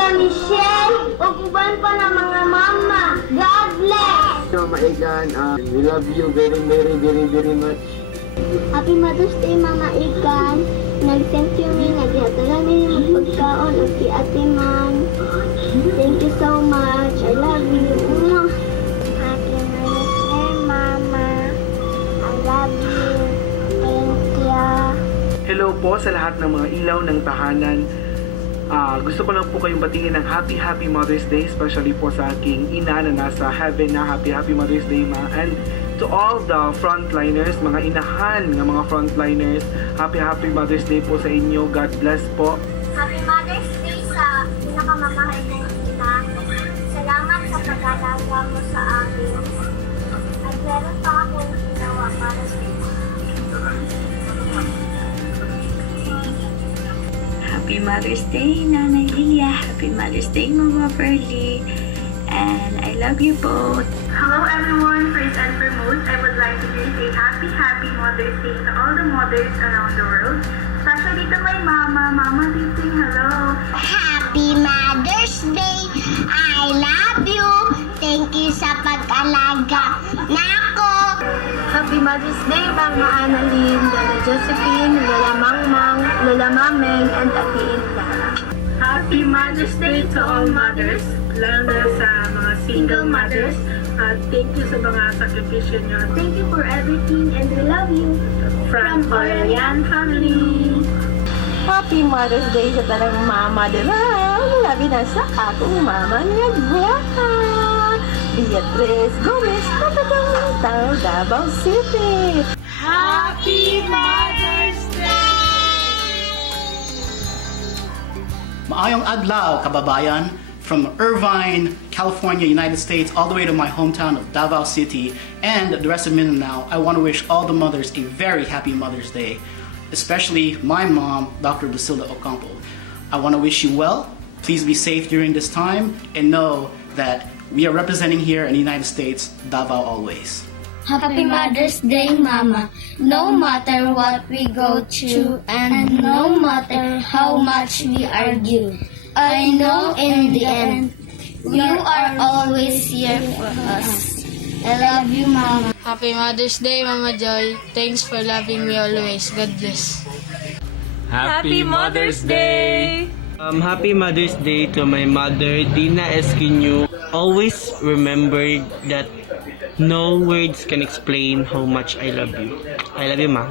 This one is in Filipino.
Tita Michelle, ug uban pa na mga mama. God bless! Mama Igan, we love you very, very, very, very much. Happy Mother's Day, Mama Igan. Nag-send me, nag-hatalan niyo ng pagkaon ug si Ate Man. Thank you so much. I love you. Happy Mother's Day, Mama. I love you. Thank you. Hello po sa lahat ng mga ilaw ng tahanan. Gusto ko lang po kayong batingin ng Happy Mother's Day, especially po sa aking ina na nasa heaven na Happy Mother's Day, Ma. And to all the frontliners, mga inahan ng mga frontliners, Happy Mother's Day po sa inyo. God bless po. Happy Mother's Day sa pinakamamahal ng ina. Salamat sa pag-alaga mo sa akin. At meron pa akong ginawa para sa iyo. Happy Mother's Day, Nanay Lilia. Happy Mother's Day, Mama Pearly. And I love you both. Hello everyone, first and foremost, I would like to wish a happy Mother's Day to all the mothers around the world. Especially to my mama. Mama, please sing hello. Happy Mother's Day! I love you! Thank you sa pag-alaga. Nako! Happy Mother's Day, Mama Annalyn, Lola Josephine, Lola Mangmang, Lola Mameng, and Ate Inda. Happy Mother's Day to all mothers, lalo na sa mga single mothers. Thank you sa mga sakripisyo nyo. Thank you for everything and we love you. From Orian family. Happy Mother's Day sa tanang mama dira. Labi na sa akong mama nga gwapa. Beatriz Gomez, Matatang, Davao City. Happy Mother's Maayong adlaw, kababayan. From Irvine, California, United States, all the way to my hometown of Davao City and the rest of Mindanao, I want to wish all the mothers a very happy Mother's Day, especially my mom, Dr. Lucilla Ocampo. I want to wish you well. Please be safe during this time and know that we are representing here in the United States, Davao always. Happy Mother's Day, Mama. No matter what we go through and no matter how much we argue, I know in the end, you are always here for us. I love you, Mama. Happy Mother's Day, Mama Joy. Thanks for loving me always. God bless. Happy Mother's Day! Happy Mother's Day to my mother, Dina Esquinu. Always remember that no words can explain how much I love you. I love you, Ma.